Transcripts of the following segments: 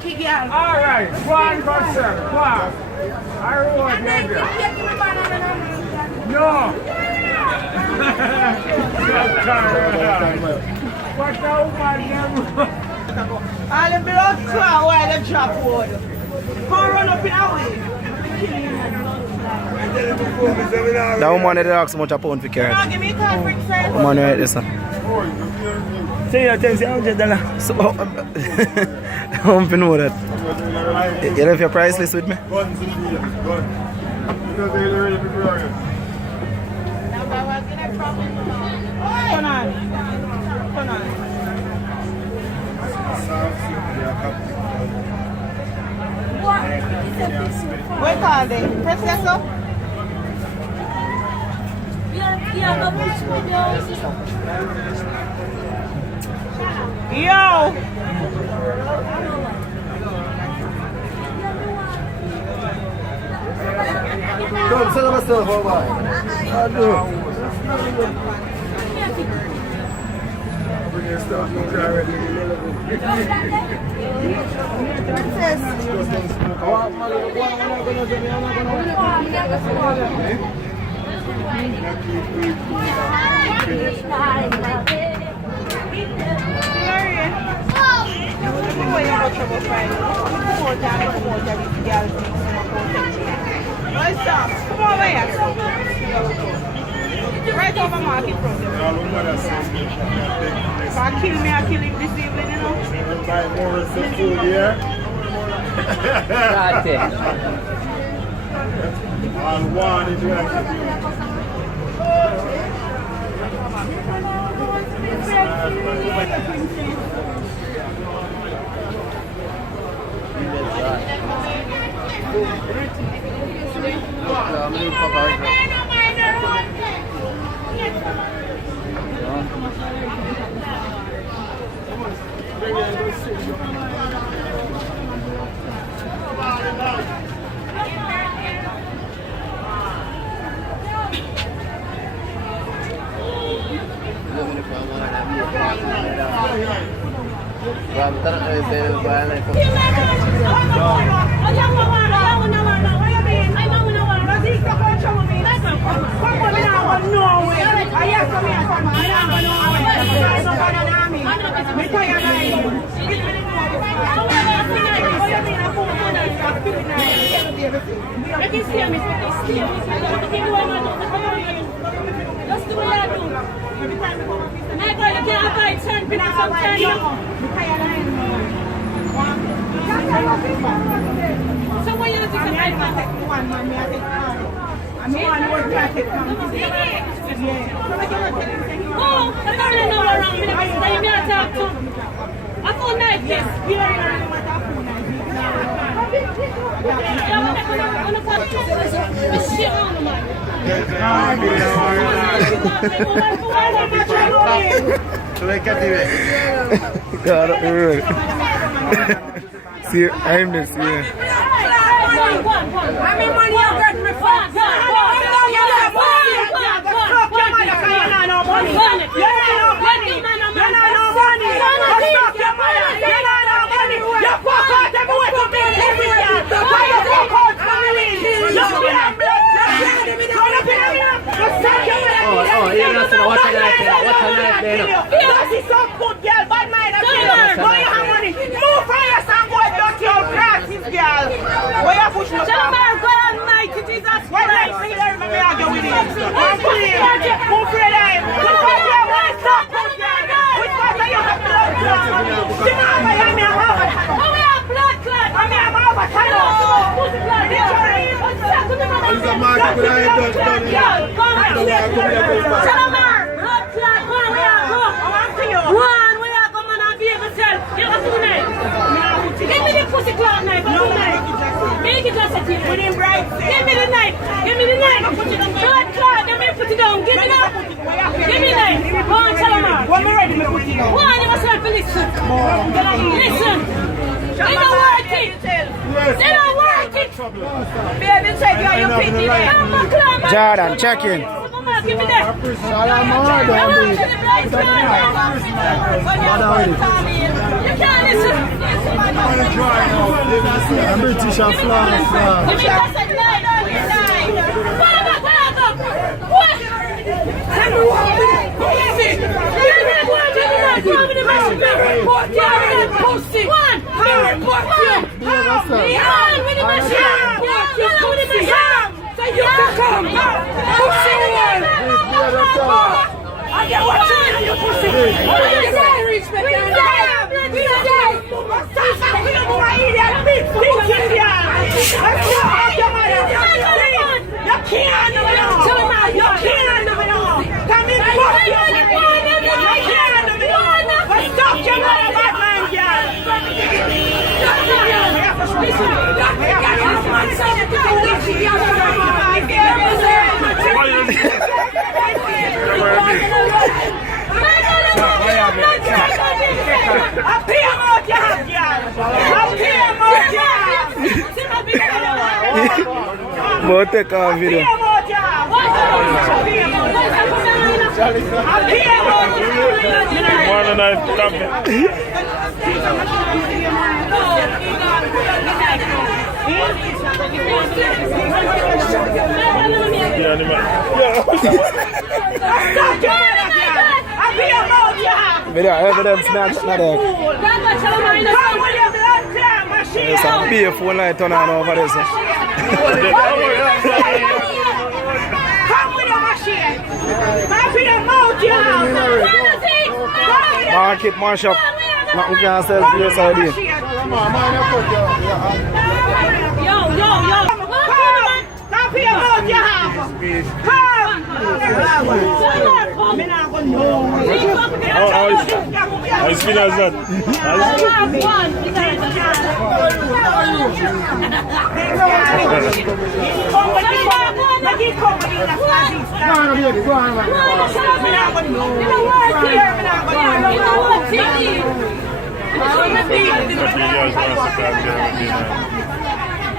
market, girl. Alright, one person, class. I reward you. No. What the woman them? All the blood clot while they drop wood. Come run up in our way. That woman that asked so much a pound for carrot. No, give me a card for exercise. Woman right there, sir. Say your things, $100. So, I want to know that. You left your price list with me? Come on. Wait all day. Press that up. Yo! Come, set up myself for a while. Come over here. Right over market front. If I kill me, I kill him this evening, you know. Buy more food here. All one is God, see, I'm this, yeah. How many money you got me for? Jordan, check in. Give me that. You can't listen. I'm British and France. I get what you pussy. Vou ter que a vida. One knife come. Video evidence not there. There's a beer phone light turn on over there. Come with your machine. Happy your mouth, you Market, mash up. Nothing can sell place out here. Happy your mouth, you have. Come. How spin as that?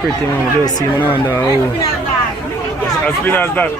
Pretty man, just see me on the As spin as that?